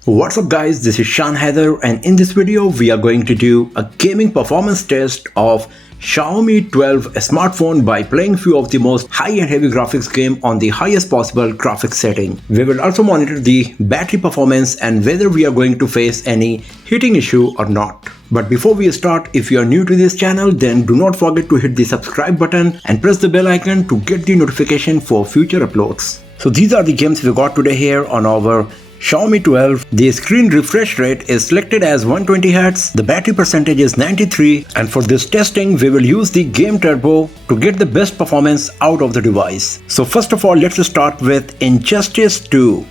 What's up guys, this is Shan Heather, and in this video we are going to do a gaming performance test of Xiaomi 12 smartphone by playing few of the most high and heavy graphics game on the highest possible graphics setting. We will also monitor the battery performance and whether we are going to face any heating issue or not. But before we start, if you are new to this channel, then do not forget to hit the subscribe button and press the bell icon to get the notification for future uploads. So these are the games we got today here on our Xiaomi 12. The screen refresh rate is selected as 120Hz, the battery percentage is 93, and for this testing we will use the Game Turbo to get the best performance out of the device. So first of all, let's start with Injustice 2.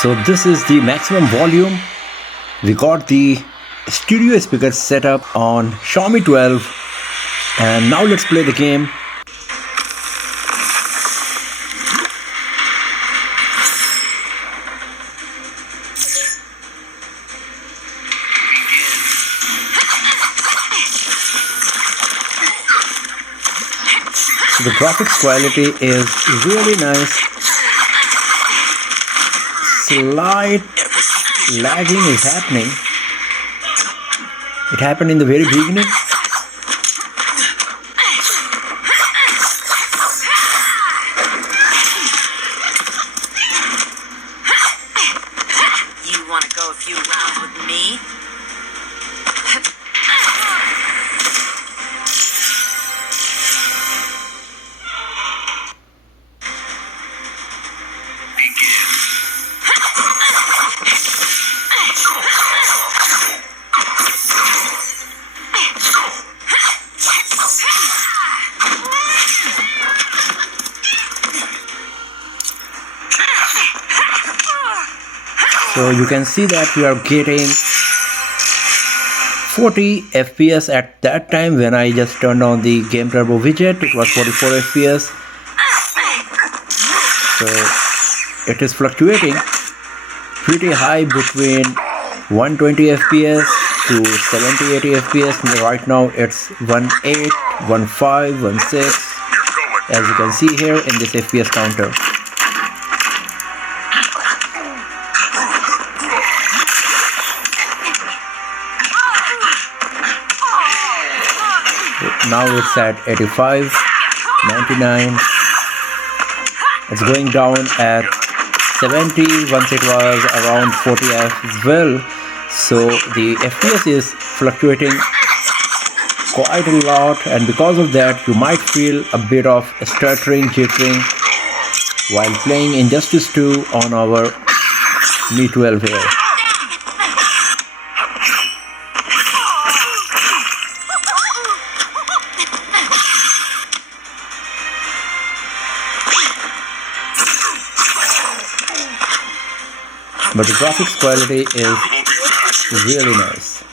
So this is the maximum volume. We got the stereo speakers set up on Xiaomi 12, and now let's play the game. The graphics quality is really nice. Slight lagging is happening. It happened in the very beginning. You want to go a few rounds with me? So you can see that we are getting 40 FPS at that time. When I just turned on the Game Turbo widget, it was 44 FPS. So it is fluctuating pretty high between 120 FPS to 70-80 FPS. And right now it's 18, 15, 16, as you can see here in this FPS counter. Now it's at 85, 99. It's going down at 70 once it was around 40 as well. So the FPS is fluctuating quite a lot, and because of that you might feel a bit of stuttering, jittering while playing Injustice 2 on our Mi 12 here. But the graphics quality is really nice.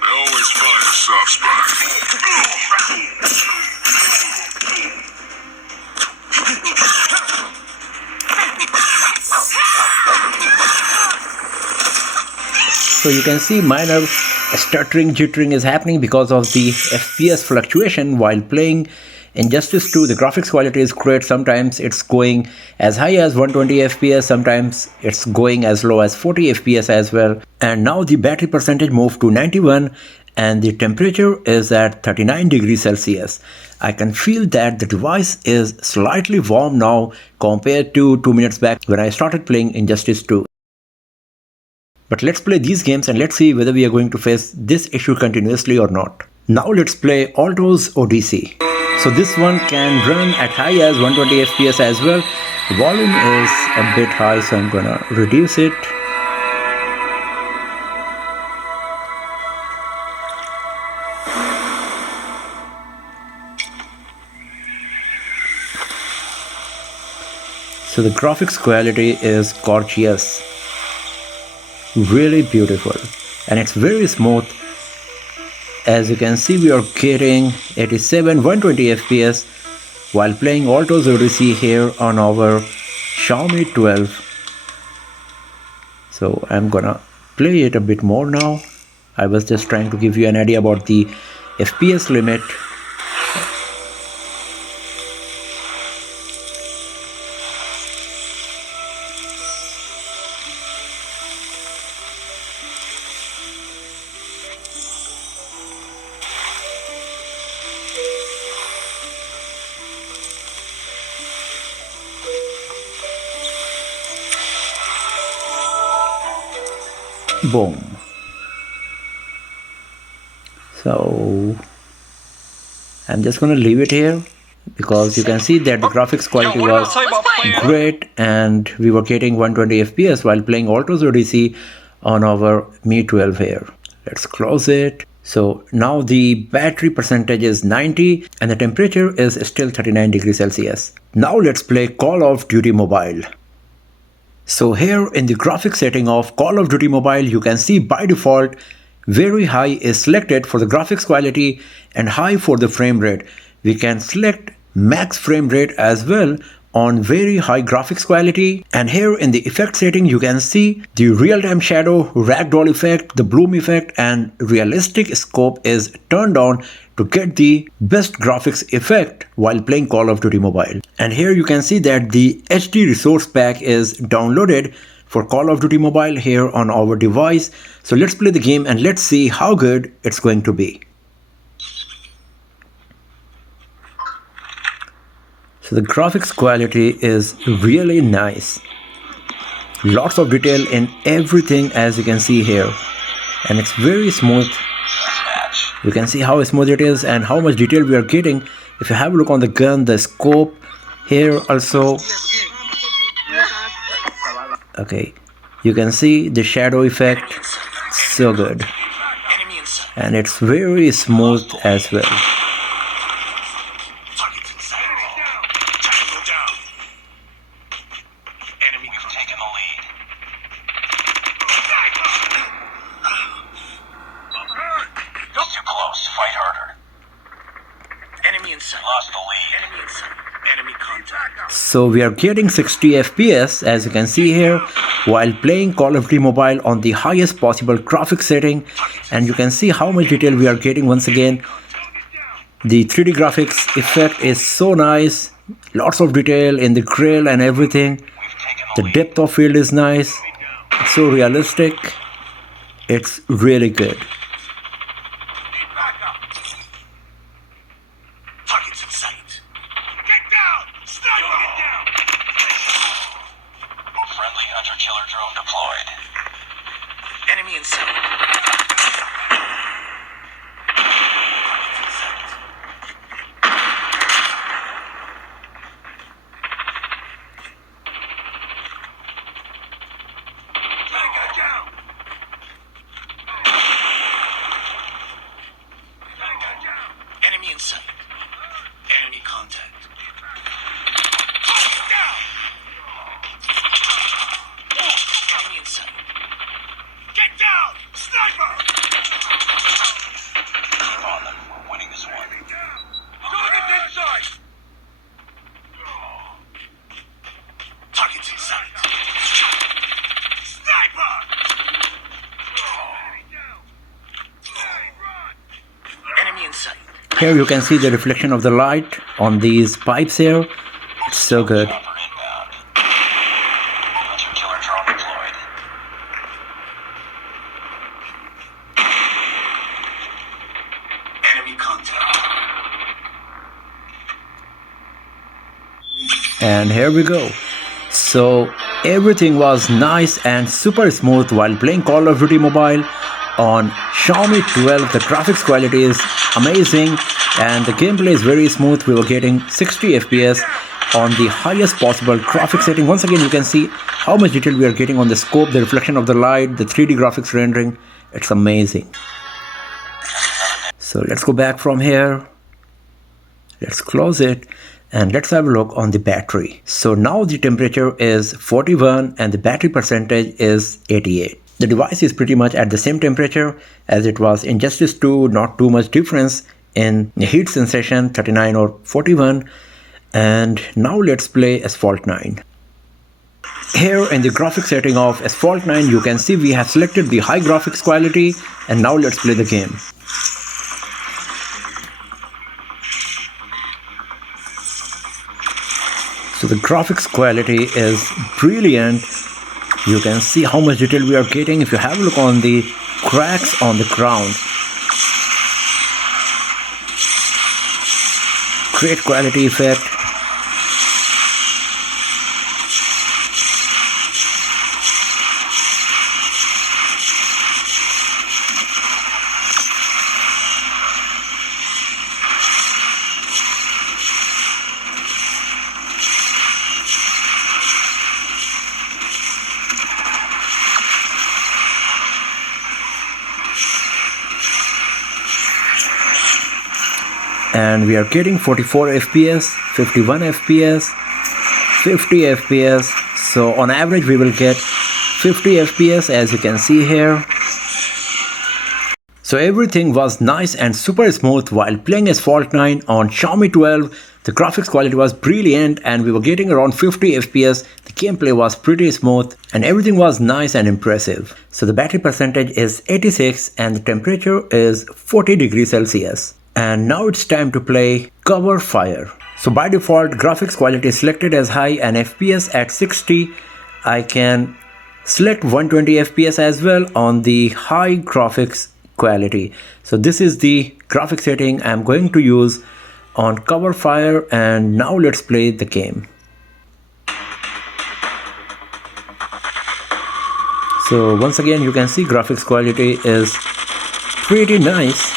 I always find a soft spot. So you can see minor stuttering, jittering is happening because of the FPS fluctuation while playing Injustice 2. The graphics quality is great. Sometimes it's going as high as 120 FPS, sometimes it's going as low as 40 FPS as well. And now the battery percentage moved to 91 and the temperature is at 39 degrees Celsius. I can feel that the device is slightly warm now compared to 2 minutes back when I started playing Injustice 2. But let's play these games and let's see whether we are going to face this issue continuously or not. Now let's play Alto's Odyssey. So this one can run at high as 120 FPS as well. The volume is a bit high, so I'm gonna reduce it. So the graphics quality is gorgeous, really beautiful, and it's very smooth. As you can see, we are getting 87, 120 FPS while playing Alto's Odyssey here on our Xiaomi 12. So I'm gonna play it a bit more now. I was just trying to give you an idea about the FPS limit. Boom. So I'm just gonna leave it here because you can see that the graphics quality was great and we were getting 120 FPS while playing Alto's Odyssey on our Mi 12 here. Let's close it. So now the battery percentage is 90 and the temperature is still 39 degrees Celsius. Now let's play Call of Duty Mobile. So here in the graphics setting of Call of Duty Mobile, you can see by default very high is selected for the graphics quality and high for the frame rate. We can select max frame rate as well on very high graphics quality, and here in the effect setting you can see the real-time shadow, ragdoll effect, the bloom effect and realistic scope is turned on to get the best graphics effect while playing Call of Duty Mobile. And here you can see that the HD resource pack is downloaded for Call of Duty Mobile here on our device. So let's play the game and let's see how good it's going to be. So the graphics quality is really nice. Lots of detail in everything as you can see here. And it's very smooth. You can see how smooth it is and how much detail we are getting. If you have a look on the gun, the scope here also. Okay, you can see the shadow effect. So good. And it's very smooth as well. Fight harder. Enemy in sight. Lost the lead. Enemy in sight. Enemy contact. So we are getting 60 FPS as you can see here while playing Call of Duty Mobile on the highest possible graphics setting, and you can see how much detail we are getting once again. The 3D graphics effect is so nice, lots of detail in the grill and everything. The depth of field is nice, so realistic. It's really good. Targets in sight. Get down! Sniper! Get down! Friendly hunter-killer drone deployed. Enemy in sight. Tango down! Tango down! Enemy in sight. Enemy contact. Target down! Enemy in sight. Get down! Sniper! Keep on them. We're winning this one. Target in sight! Target's in sight. Sniper! Enemy in sight. Here you can see the reflection of the light on these pipes here. It's so good. Chopper inbound. Hunter-killer drone deployed. Enemy contact. And here we go. So everything was nice and super smooth while playing Call of Duty Mobile on Xiaomi 12. The graphics quality is amazing and the gameplay is very smooth. We were getting 60 FPS on the highest possible graphics setting. Once again you can see how much detail we are getting on the scope, the reflection of the light, the 3D graphics rendering. It's amazing. So let's go back from here. Let's close it and let's have a look on the battery. So now the temperature is 41 and the battery percentage is 88. The device is pretty much at the same temperature as it was in Injustice 2, not too much difference in heat sensation, 39 or 41. And now let's play Asphalt 9. Here in the graphics setting of Asphalt 9, you can see we have selected the high graphics quality, and now let's play the game. So the graphics quality is brilliant. You can see how much detail we are getting. If you have a look on the cracks on the ground, great quality effect. and we are getting 44 FPS, 51 FPS, 50 FPS. So on average we will get 50 FPS as you can see here. So everything was nice and super smooth while playing Asphalt 9 on Xiaomi 12. The graphics quality was brilliant and we were getting around 50 FPS. The gameplay was pretty smooth and everything was nice and impressive. So the battery percentage is 86 and the temperature is 40 degrees Celsius. And now it's time to play Cover Fire. So by default graphics quality is selected as high and FPS at 60. I can select 120 FPS as well on the high graphics quality. So this is the graphic setting I'm going to use on Cover Fire, and now let's play the game. So once again you can see graphics quality is pretty nice.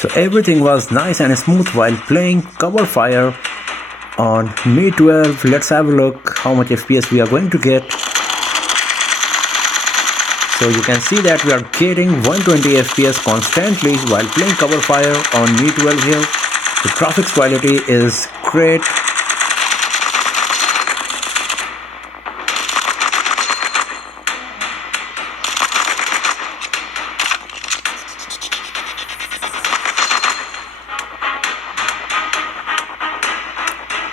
So everything was nice and smooth while playing Cover Fire on Mi 12. Let's have a look how much FPS we are going to get. So you can see that we are getting 120 FPS constantly while playing Cover Fire on Mi 12 here. The graphics quality is great.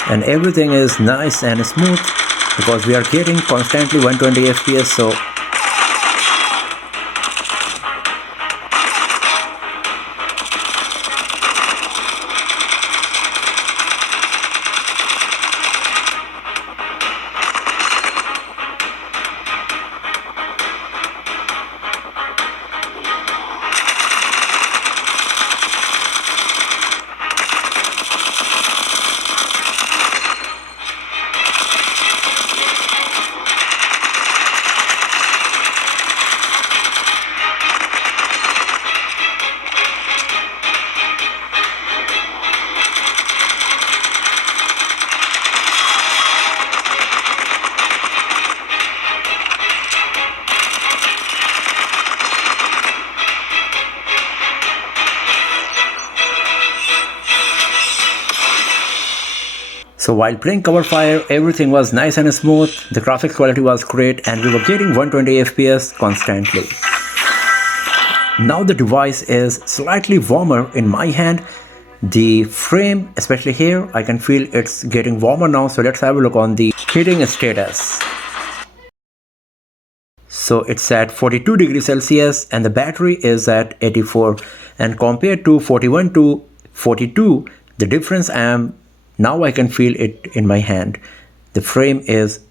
And everything is nice and smooth because we are getting constantly 120 FPS. So So while playing Cover Fire, everything was nice and smooth, the graphics quality was great and we were getting 120 FPS constantly. Now the device is slightly warmer in my hand. The frame, especially here, I can feel it's getting warmer now. So let's have a look on the heating status. So it's at 42 degrees Celsius and the battery is at 84, and compared to 41 to 42, the difference now I can feel it in my hand. The frame is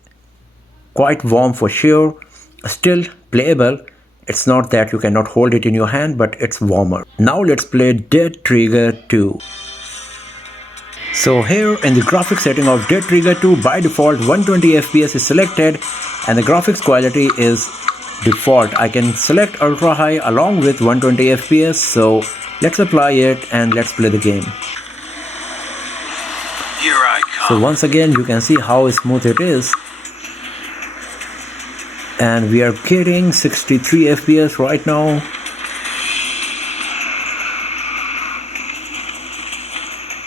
quite warm for sure, still playable. It's not that you cannot hold it in your hand, but it's warmer. Now let's play Dead Trigger 2. So here in the graphics setting of Dead Trigger 2, by default 120 FPS is selected and the graphics quality is default. I can select ultra high along with 120 fps, so let's apply it and let's play the game. Here I So come. once again you can see how smooth it is, and we are getting 63 fps right now.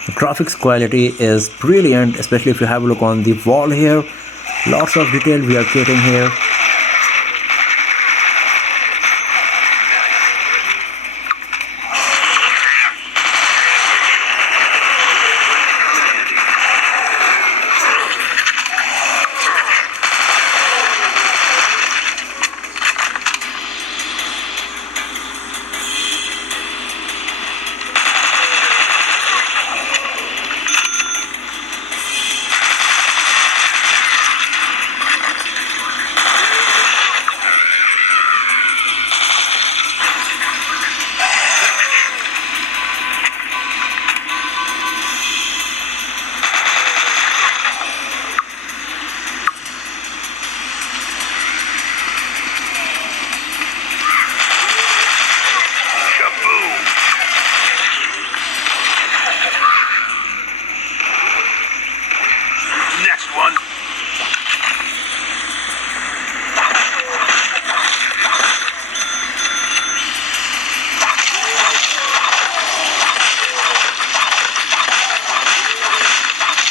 The graphics quality is brilliant, especially if you have a look on the wall here. Lots of detail we are getting here. Next one.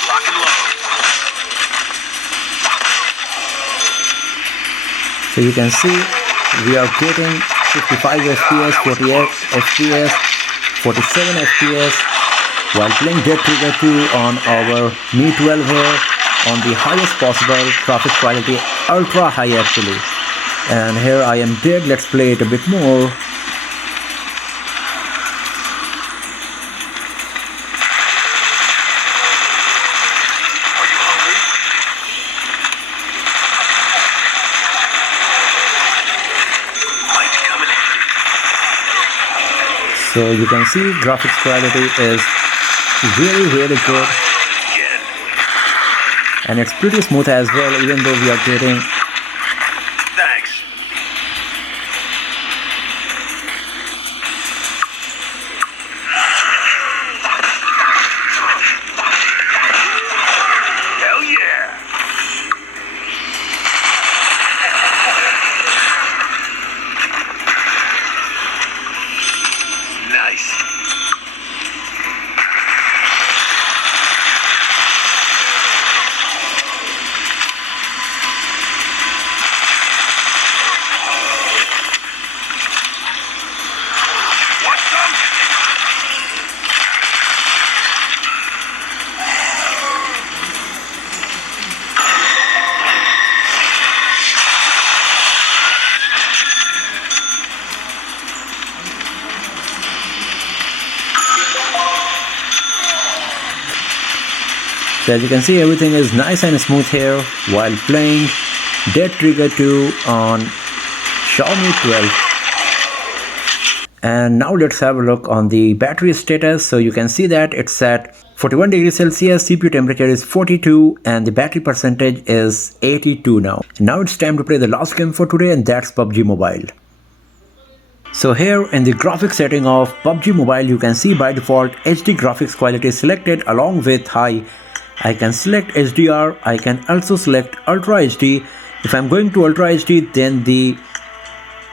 Lock and load. So you can see we are getting 55 fps, 48 fps, 47 fps while playing Dead Trigger 2 on our Mi 12 here on the highest possible graphic quality, ultra high actually. And here I am dead. Let's play it a bit more. Are you hungry? Might come in handy. So you can see graphics quality is really good, Again. and it's pretty smooth as well, even though we are getting Thanks. Hell yeah. Nice. Want some? So as you can see, everything is nice and smooth here while playing Dead Trigger 2 on Xiaomi 12. And now let's have a look on the battery status. So you can see that it's at 41 degrees Celsius, CPU temperature is 42, and the battery percentage is 82 now. Now it's time to play the last game for today, and that's PUBG Mobile. So here in the graphics setting of PUBG Mobile, you can see by default HD graphics quality is selected along with high. I can select HDR, I can also select Ultra HD. If I'm going to Ultra HD, then the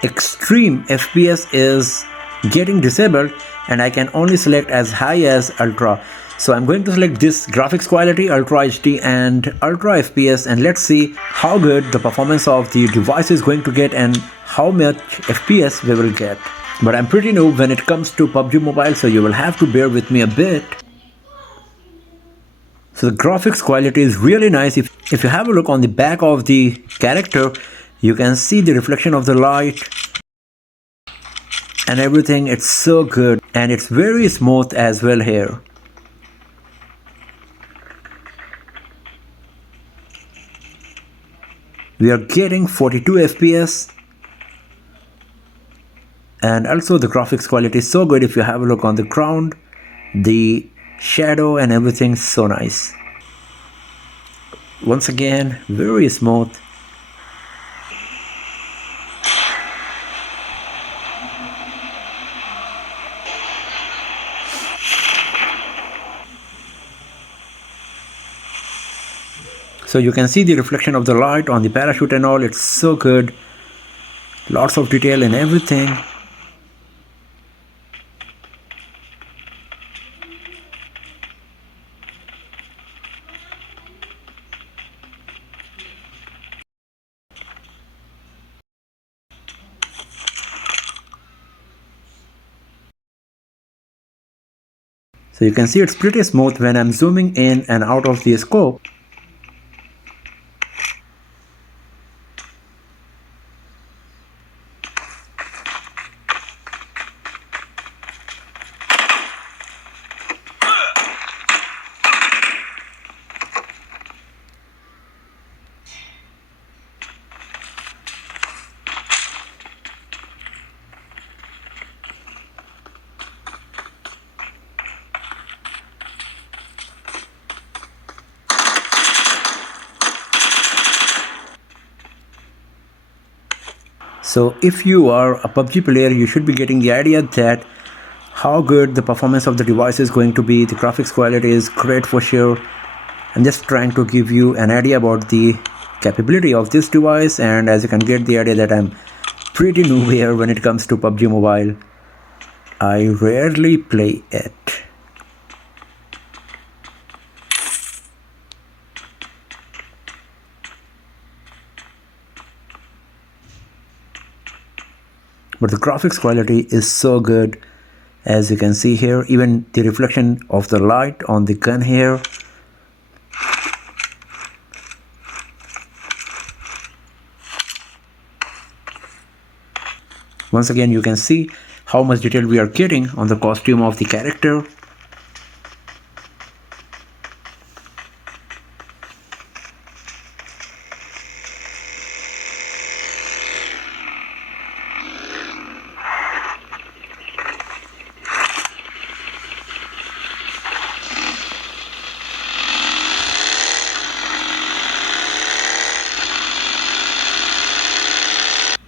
extreme FPS is getting disabled and I can only select as high as Ultra. So I'm going to select this graphics quality, Ultra HD and Ultra FPS, and let's see how good the performance of the device is going to get and how much FPS we will get. But I'm pretty noob when it comes to PUBG Mobile, so you will have to bear with me a bit. So the graphics quality is really nice. If you have a look on the back of the character, you can see the reflection of the light and everything. It's so good and it's very smooth as well here. We are getting 42 FPS, and also the graphics quality is so good. If you have a look on the ground, the shadow and everything, so nice. Once again, very smooth. So you can see the reflection of the light on the parachute and all. It's so good. Lots of detail in everything. So you can see it's pretty smooth when I'm zooming in and out of the scope. So if you are a PUBG player, you should be getting the idea that how good the performance of the device is going to be. The graphics quality is great for sure. I'm just trying to give you an idea about the capability of this device, and as you can get the idea that I'm pretty new here when it comes to PUBG Mobile. I rarely play it. But the graphics quality is so good, as you can see here. Even the reflection of the light on the gun here. Once again, you can see how much detail we are getting on the costume of the character.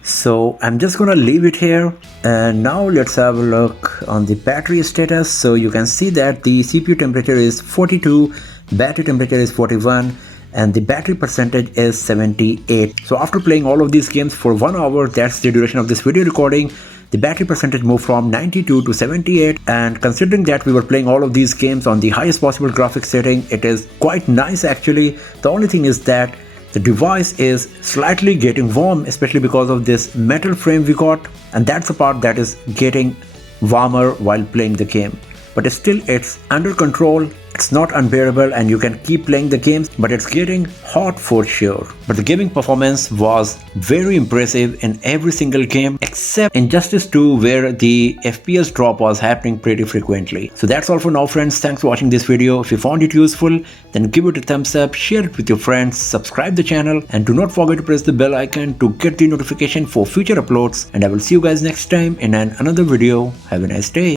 So I'm just gonna leave it here, and now let's have a look on the battery status. So you can see that the CPU temperature is 42, battery temperature is 41, and the battery percentage is 78. So after playing all of these games for 1 hour, that's the duration of this video recording, the battery percentage moved from 92 to 78, and considering that we were playing all of these games on the highest possible graphics setting, it is quite nice actually. The only thing is that the device is slightly getting warm, especially because of this metal frame we got, and that's the part that is getting warmer while playing the game. But still, it's under control, it's not unbearable, and you can keep playing the games, but it's getting hot for sure. But the gaming performance was very impressive in every single game except Injustice 2, where the FPS drop was happening pretty frequently. So that's all for now, friends. Thanks for watching this video. If you found it useful, then give it a thumbs up, share it with your friends, subscribe the channel, and do not forget to press the bell icon to get the notification for future uploads. And I will see you guys next time in another video. Have a nice day.